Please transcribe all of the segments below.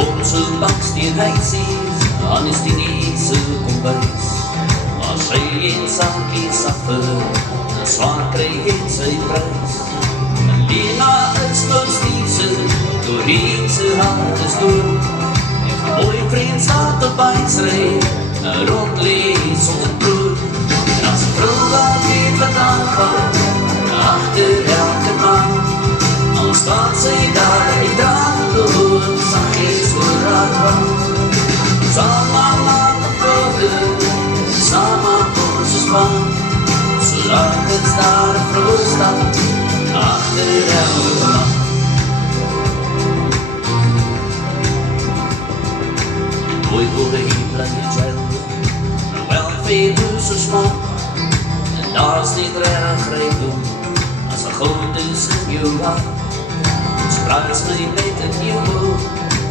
Onze baksteen huisies, dan is die niet so kombuis. As sy een sakie saffer, dan zwaar krijg het sy prys. Lena is nou stiefse, doorheen sy hart is dood. En boyfriend staat op bijsrij, een rond lees sonder brood. En as een vrou wat weet wat aangaan, achter elke man, al staat sy daar die drank dood, zachtjes voor haar wand. Samen laat de vrode, samen voor sy span, zolang het daar een vrou staat, achter elke man. Nooit voor de hemel en je child, maar wel veel so smal. En daar is niet erg rijkdom, als er goed is in jou hart. Spruits my met een nieuwe,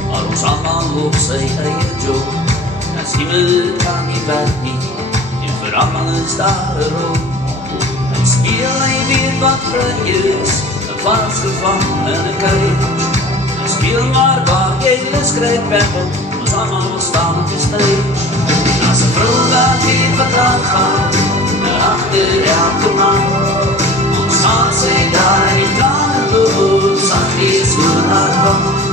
maar ons allemaal op sy eie job. As hemel kan nie werk nie, en vir allemaal is daar een rol. En speel hy weet wat vry is, een vals gevang in een cage. En speel maar waar jy lis krijg weppel, ons allemaal staan op die stage. As een vrou wat weet wat aangaan, achter elke man, ons staan sy daar in die tranen loop, zachtjes voor haar wand.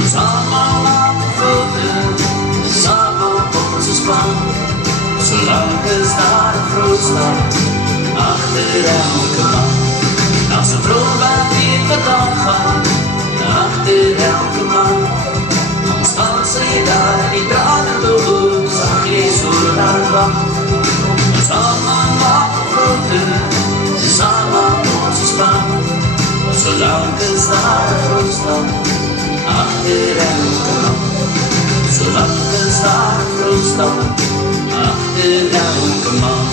Ons allemaal laat de vrode, samen op onze span, zolang is daar een vrou staat, achter elke man. Als een vrou wat weet wat aangaan, achter elke man, ons staan sy daar in die tranen loop, zachtjes voor haar wand. Ons allemaal laat de vrode, samen op onze span, zolang is daar een vrou staat, achter elke man. Zolang is daar een vrou staat, achter elke man.